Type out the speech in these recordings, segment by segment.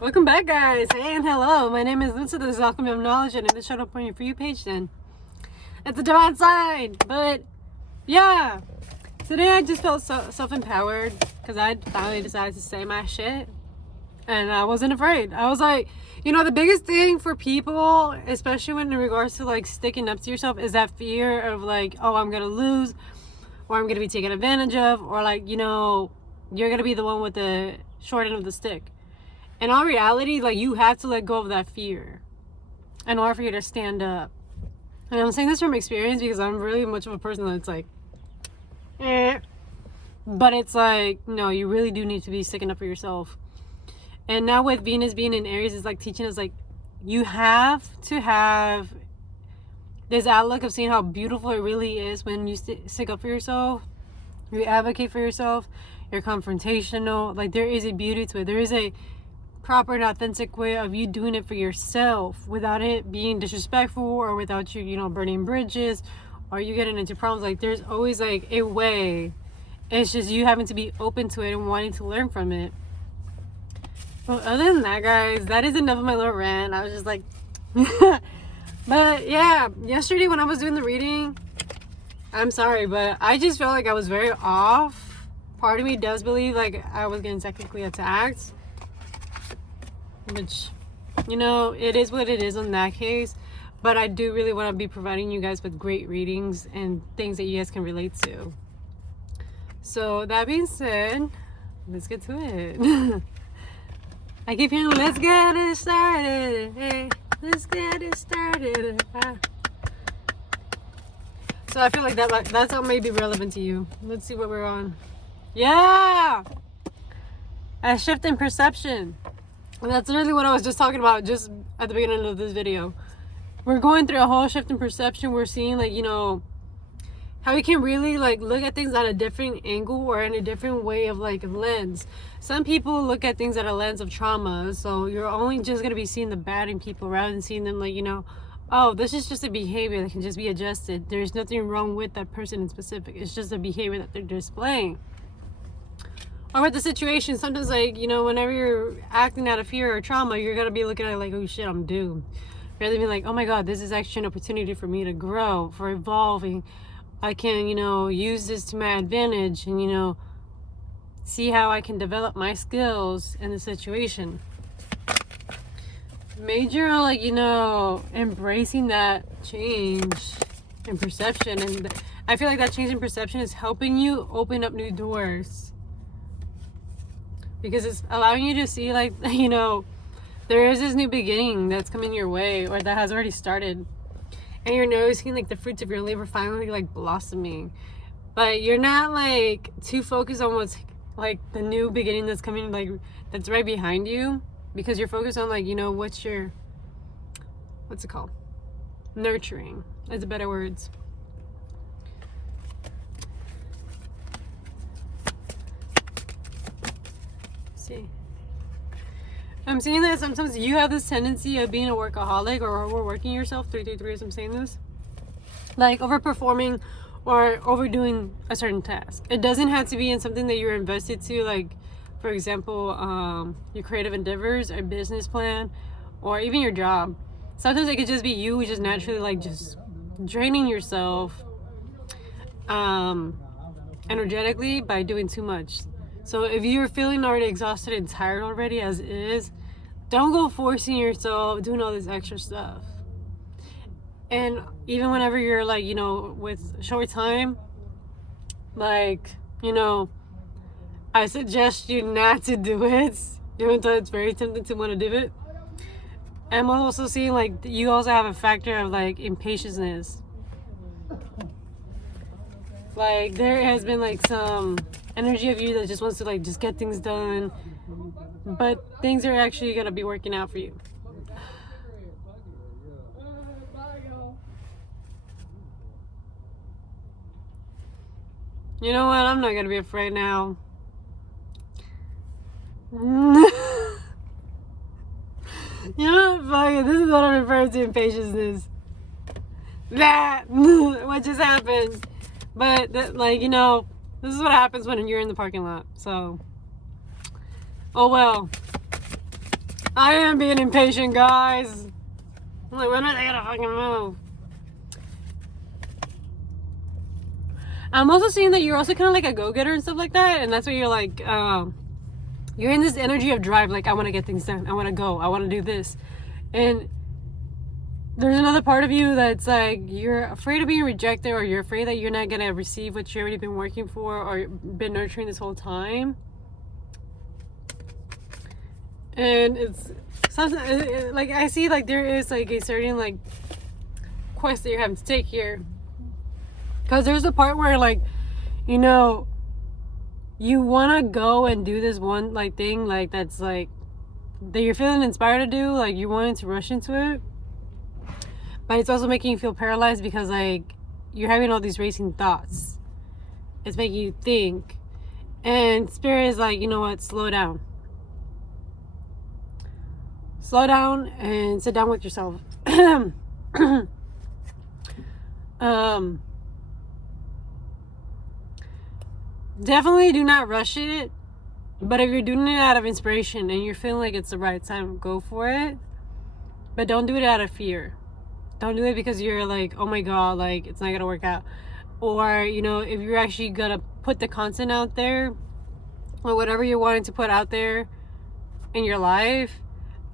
Welcome back, guys. Hey and hello. My name is Lucia. This is Alchemy of Knowledge, and it showed up on your For You page then. It's the divine side. But yeah, today I just felt so self-empowered because I finally decided to say my shit, and I wasn't afraid. I was like, the biggest thing for people, especially when in regards to like sticking up to yourself, is that fear of like, oh, I'm gonna lose, or I'm gonna be taken advantage of, or like, you're gonna be the one with the short end of the stick. In all reality, like, you have to let go of that fear in order for you to stand up. And I'm saying this from experience because I'm really much of a person that's like, but it's like, no, you really do need to be sticking up for yourself. And now with Venus being in Aries, it's like teaching us like, you have to have this outlook of seeing how beautiful it really is when you stick up for yourself, you advocate for yourself, you're confrontational. Like, there is a beauty to it. There is a proper and authentic way of you doing it for yourself without it being disrespectful, or without you burning bridges, or you getting into problems. Like, there's always like a way. It's just you having to be open to it and wanting to learn from it. But other than that, guys, that is enough of my little rant. I was just like but yeah, yesterday when I was doing the reading, I'm sorry, but I just felt like I was very off. Part of me does believe like I was getting technically attacked, which, it is what it is in that case. But I do really want to be providing you guys with great readings and things that you guys can relate to. So that being said, let's get to it. I keep hearing, let's get it started. Hey, let's get it started. So I feel like that's all may be relevant to you. Let's see what we're on. Yeah! A shift in perception. And that's literally what I was just talking about just at the beginning of this video. We're going through a whole shift in perception. We're seeing like, how we can really like look at things at a different angle or in a different way of like lens. Some people look at things at a lens of trauma. So you're only just going to be seeing the bad in people rather than seeing them like, oh, this is just a behavior that can just be adjusted. There's nothing wrong with that person in specific. It's just a behavior that they're displaying. Or with the situation, sometimes like, whenever you're acting out of fear or trauma, you're going to be looking at it like, oh shit, I'm doomed. Rather than being like, oh my God, this is actually an opportunity for me to grow, for evolving. I can, use this to my advantage and, see how I can develop my skills in the situation. Major on like, embracing that change in perception. And I feel like that change in perception is helping you open up new doors. Because it's allowing you to see like, there is this new beginning that's coming your way, or that has already started. And you're noticing like the fruits of your labor finally like blossoming. But you're not like too focused on what's like the new beginning that's coming, like that's right behind you. Because you're focused on like, what's it called? Nurturing is a better words. See, I'm seeing that sometimes you have this tendency of being a workaholic or overworking yourself. 333 as I'm saying this, like overperforming or overdoing a certain task. It doesn't have to be in something that you're invested to, like for example your creative endeavors or business plan, or even your job. Sometimes it could just be you just naturally like just draining yourself energetically by doing too much. So if you're feeling already exhausted and tired already as is, don't go forcing yourself doing all this extra stuff. And even whenever you're like, with short time, like, I suggest you not to do it, even though it's very tempting to want to do it. I'm also seeing like you also have a factor of like impatience. Like there has been like some energy of you that just wants to like just get things done, but things are actually gonna be working out for you. You know what? I'm not gonna be afraid now. Fuck it. This is what I'm referring to impatience. That what just happened. But like, this is what happens when you're in the parking lot. So, oh well. I am being impatient, guys. I'm like, when are they gonna fucking move? I'm also seeing that you're also kind of like a go-getter and stuff like that, and that's why you're like, you're in this energy of drive, like, I want to get things done, I want to go, I want to do this. And there's another part of you that's like, you're afraid of being rejected, or you're afraid that you're not gonna receive what you've already been working for or been nurturing this whole time. And it's something like, I see like there is like a certain like quest that you're having to take here, because there's a part where like, you know, you want to go and do this one like thing like that's like that you're feeling inspired to do, like you wanted to rush into it, but it's also making you feel paralyzed because like you're having all these racing thoughts. It's making you think, and spirit is like, you know what, slow down and sit down with yourself. Definitely do not rush it, but if you're doing it out of inspiration and you're feeling like it's the right time, go for it. But don't do it out of fear. Don't do it because you're like, oh my god, like it's not gonna work out. Or, you know, if you're actually gonna put the content out there, or whatever you're wanting to put out there in your life,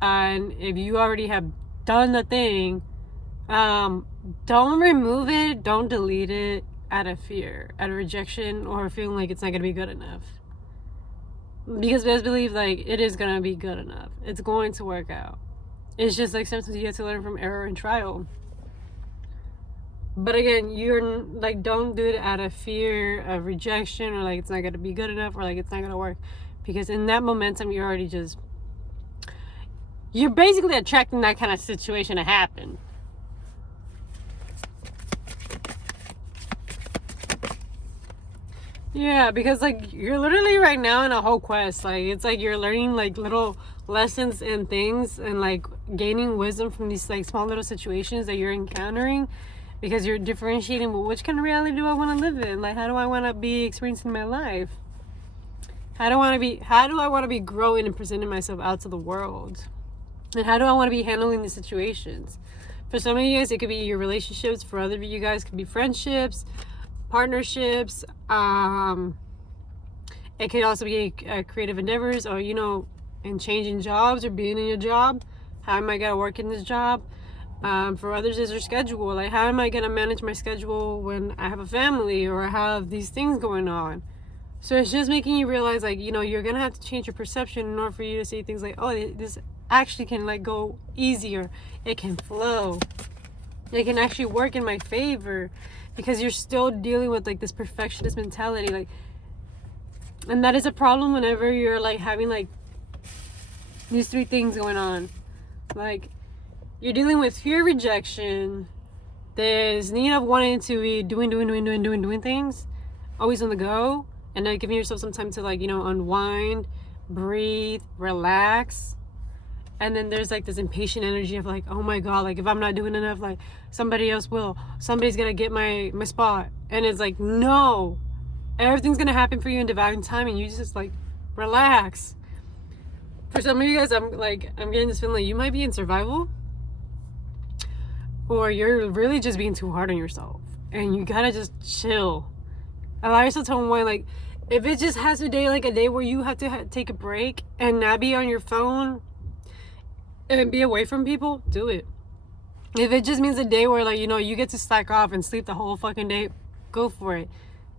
and if you already have done the thing, don't remove it, don't delete it out of fear, out of rejection, or feeling like it's not gonna be good enough. Because best believe, like, it is gonna be good enough. It's going to work out. It's just like sometimes you have to learn from error and trial. But again, you're like, don't do it out of fear of rejection, or like it's not gonna be good enough, or like it's not gonna work. Because in that momentum, you're already just, you're basically attracting that kind of situation to happen. Yeah, because like you're literally right now in a whole quest. Like it's like you're learning like little lessons and things, and like gaining wisdom from these like small little situations that you're encountering, because you're differentiating, well, which kind of reality do I want to live in? Like, how do I want to be experiencing my life? How do I want to be growing and presenting myself out to the world? And how do I want to be handling these situations? For some of you guys, it could be your relationships. For other of you guys, it could be friendships, partnerships. It could also be creative endeavors, or, you know, in changing jobs or being in your job. How am I going to work in this job? For others, is their schedule. Like, how am I going to manage my schedule when I have a family or I have these things going on? So it's just making you realize, like, you know, you're going to have to change your perception in order for you to see things like, oh, this actually can like go easier. It can flow. It can actually work in my favor, because you're still dealing with like this perfectionist mentality. Like, and that is a problem whenever you're like having like these three things going on. Like, you're dealing with fear of rejection, there's need of wanting to be doing things, always on the go, and not giving yourself some time to, like, you know, unwind, breathe, relax. And then there's like this impatient energy of like, oh my god, like if I'm not doing enough, like somebody else will, somebody's gonna get my spot. And it's like, no, everything's gonna happen for you in divine time, and you just like relax. For some of you guys, I'm getting this feeling like you might be in survival, or you're really just being too hard on yourself, and you gotta just chill. Allow yourself to unwind. Like, if it just has to be like a day where you have to take a break and not be on your phone and be away from people, do it. If it just means a day where, like, you know, you get to slack off and sleep the whole fucking day, go for it.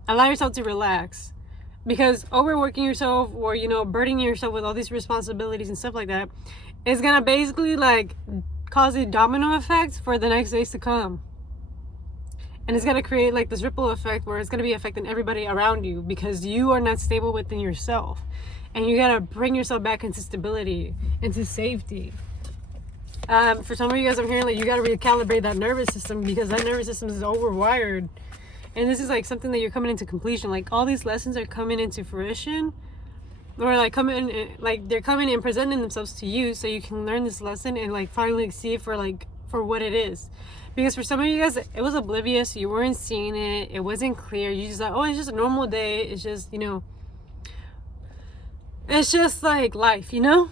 Allow yourself to relax. Because overworking yourself, or, you know, burdening yourself with all these responsibilities and stuff like that, is gonna basically like cause a domino effect for the next days to come. And it's gonna create like this ripple effect where it's gonna be affecting everybody around you, because you are not stable within yourself. And you gotta bring yourself back into stability, into safety. For some of you guys, I'm hearing like you gotta recalibrate that nervous system, because that nervous system is overwired. And this is like something that you're coming into completion. Like, all these lessons are coming into fruition, or like they're coming and presenting themselves to you, so you can learn this lesson and like finally see it for what it is. Because for some of you guys, it was oblivious. You weren't seeing it. It wasn't clear. You just like, oh, it's just a normal day. It's just, you know, it's just like life, you know.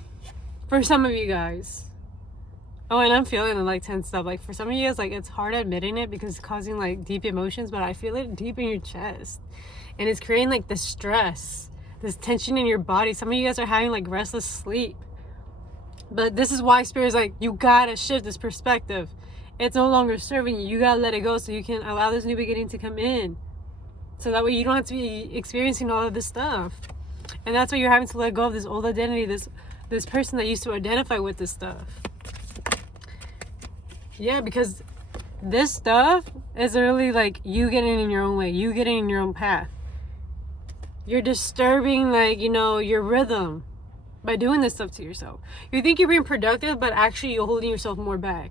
For some of you guys. Oh, and I'm feeling it like tense stuff. Like for some of you guys, like it's hard admitting it because it's causing like deep emotions, but I feel it deep in your chest. And it's creating like this stress, this tension in your body. Some of you guys are having like restless sleep. But this is why Spirit's like, you gotta shift this perspective. It's no longer serving you. You gotta let it go so you can allow this new beginning to come in. So that way you don't have to be experiencing all of this stuff. And that's why you're having to let go of this old identity, this person that used to identify with this stuff. Yeah, because this stuff is really like you getting in your own way, you getting in your own path. You're disturbing, like, you know, your rhythm by doing this stuff to yourself. You think you're being productive, but actually you're holding yourself more back.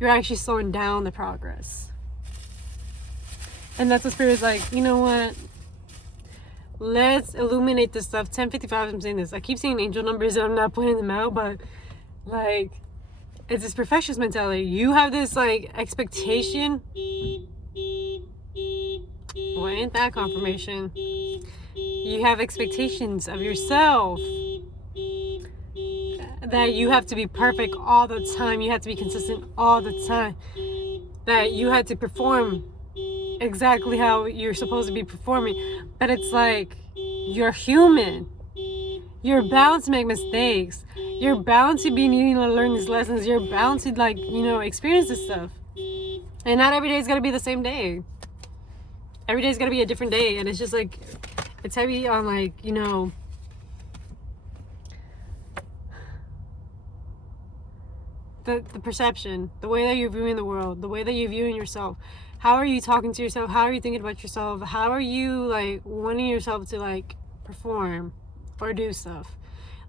You're actually slowing down the progress. And that's what Spirit's like, you know what? Let's illuminate this stuff. 10:55, I'm saying this. I keep saying angel numbers and I'm not pointing them out, but like, it's this perfectionist mentality. You have this like expectation. Well, ain't that confirmation? You have expectations of yourself that you have to be perfect all the time. You have to be consistent all the time. That you have to perform exactly how you're supposed to be performing. But it's like, you're human. You're bound to make mistakes. You're bound to be needing to learn these lessons. You're bound to, like, you know, experience this stuff. And not every day is going to be the same day. Every day is going to be a different day. And it's just like, it's heavy on, like, you know, the perception, the way that you're viewing the world, the way that you're viewing yourself. How are you talking to yourself? How are you thinking about yourself? How are you, like, wanting yourself to, like, perform or do stuff?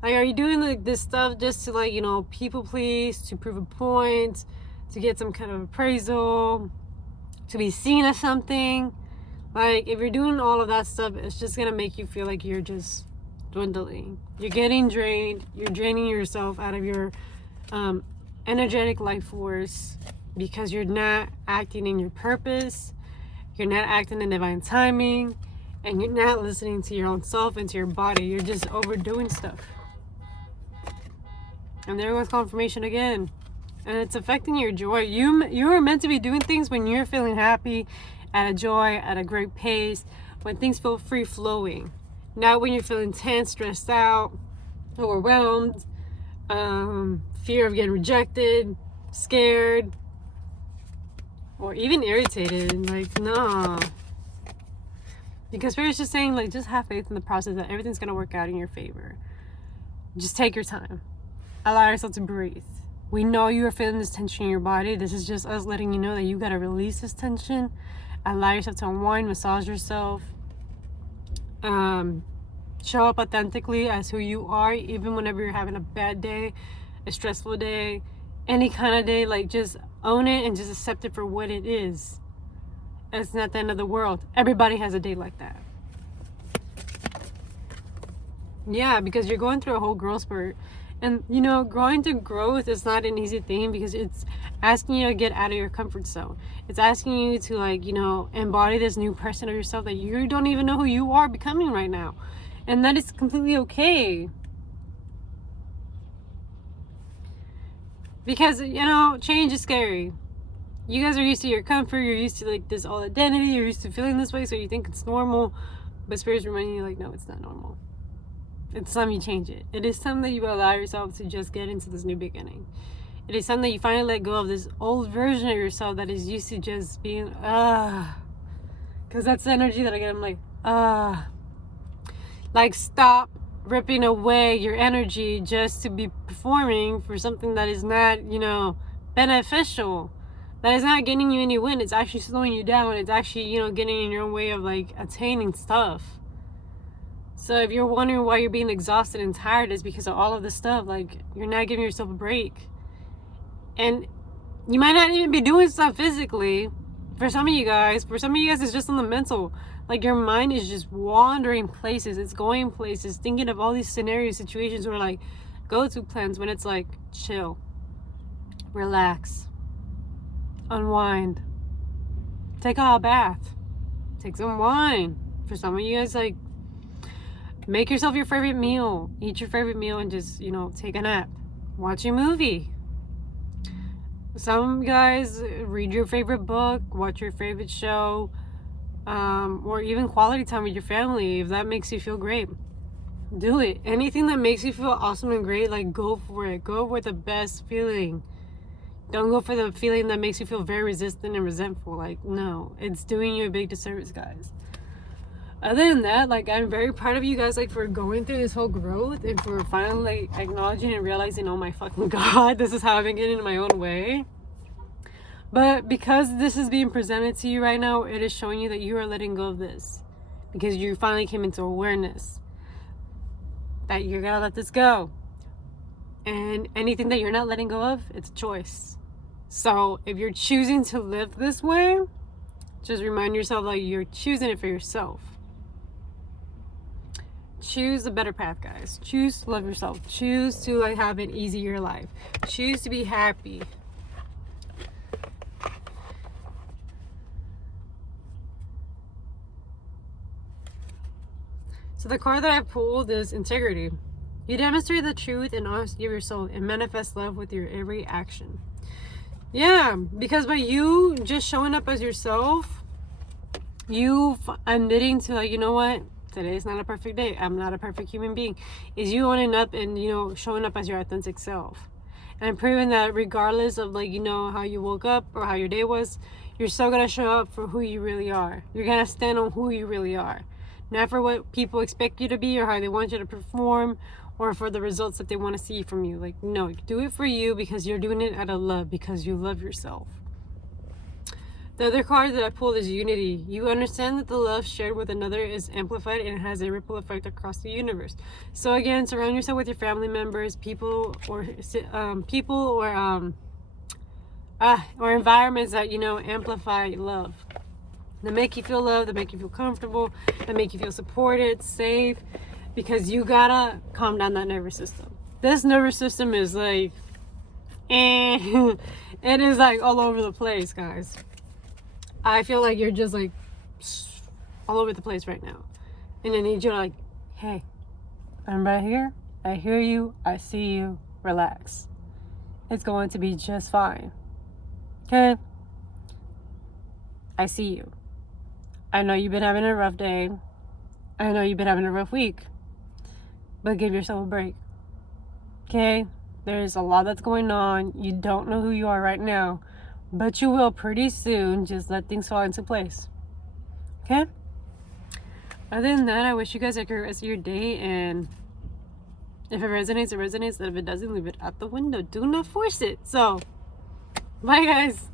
Like, are you doing, like, this stuff just to, like, you know, people please, to prove a point, to get some kind of appraisal, to be seen as something? Like, if you're doing all of that stuff, it's just gonna make you feel like you're just dwindling. You're getting drained. You're draining yourself out of your energetic life force because you're not acting in your purpose. You're not acting in divine timing. And you're not listening to your own self and to your body. You're just overdoing stuff. And there goes confirmation again. And it's affecting your joy. You are meant to be doing things when you're feeling happy, at a joy, at a great pace, when things feel free flowing. Not when you're feeling tense, stressed out, overwhelmed, fear of getting rejected, scared, or even irritated. Like, no. Because Spirit's just saying, like, just have faith in the process that everything's going to work out in your favor. Just take your time. Allow yourself to breathe. We know you are feeling this tension in your body. This is just us letting you know that you got to release this tension. Allow yourself to unwind, massage yourself. Show up authentically as who you are, even whenever you're having a bad day, a stressful day, any kind of day. Like, just own it and just accept it for what it is. It's not the end of the world. Everybody has a day like that. Yeah, because you're going through a whole growth spurt. And, you know, growing through growth is not an easy thing because it's asking you to get out of your comfort zone. It's asking you to, like, you know, embody this new person of yourself that you don't even know who you are becoming right now. And that is completely okay. Because, you know, change is scary. You guys are used to your comfort. You're used to, like, this old identity. You're used to feeling this way, so you think it's normal. But Spirit's reminding you, like, no, it's not normal. It's time you change it. It is time that you allow yourself to just get into this new beginning. It is time that you finally let go of this old version of yourself that is used to just being, because that's the energy that I get. I'm like, like, stop ripping away your energy just to be performing for something that is not, you know, beneficial. That is not getting you any win. It's actually slowing you down. It's actually, you know, getting in your own way of, like, attaining stuff. So if you're wondering why you're being exhausted and tired, it's because of all of this stuff. Like, you're not giving yourself a break. And you might not even be doing stuff physically. For some of you guys, it's just on the mental. Like, your mind is just wandering places. It's going places, thinking of all these scenario situations where, like, go-to plans, when it's like, chill, relax, unwind, take a hot bath, take some wine. For some of you guys, like, make yourself your favorite meal, eat your favorite meal, and just, you know, take a nap. watch a movie. Some guys read your favorite book, watch your favorite show, or even quality time with your family if that makes you feel great. Do it. Anything that makes you feel awesome and great, like, go for it. Go with the best feeling. Don't go for the feeling that makes you feel very resistant and resentful. Like, no, it's doing you a big disservice, guys. Other than that, like, I'm very proud of you guys, like, for going through this whole growth and for finally acknowledging and realizing, oh my fucking god, this is how I've been getting in my own way. But because this is being presented to you right now, it is showing you that you are letting go of this, because you finally came into awareness that you're gonna let this go. And anything that you're not letting go of, it's a choice. So if you're choosing to live this way, just remind yourself, like, you're choosing it for yourself. Choose a better path, guys. Choose to love yourself. Choose to, like, have an easier life. Choose to be happy. So the card that I pulled is Integrity. You demonstrate the truth and honesty of your soul and manifest love with your every action. Yeah, because by you just showing up as yourself, you admitting to, like, you know what, today's not a perfect day, I'm not a perfect human being, is you owning up and, you know, showing up as your authentic self. And proving that regardless of, like, you know, how you woke up or how your day was, you're still gonna show up for who you really are. You're gonna stand on who you really are. Not for what people expect you to be or how they want you to perform or for the results that they want to see from you. Like, no, do it for you because you're doing it out of love, because you love yourself. The other card that I pulled is Unity. You understand that the love shared with another is amplified and has a ripple effect across the universe. So again, surround yourself with your family members, people or environments that, you know, amplify love. That make you feel loved, that make you feel comfortable, that make you feel supported, safe, because you gotta calm down that nervous system. This nervous system is like, it is like all over the place, guys. I feel like you're just like all over the place right now. And I need you to, like, hey, I'm right here. I hear you. I see you. Relax. It's going to be just fine. Okay? I see you. I know you've been having a rough day. I know you've been having a rough week. But give yourself a break. Okay? There's a lot that's going on. You don't know who you are right now. But you will pretty soon. Just let things fall into place. Okay? Other than that, I wish you guys a great rest of your day. And if it resonates, it resonates. And if it doesn't, leave it out the window. Do not force it. So, bye, guys.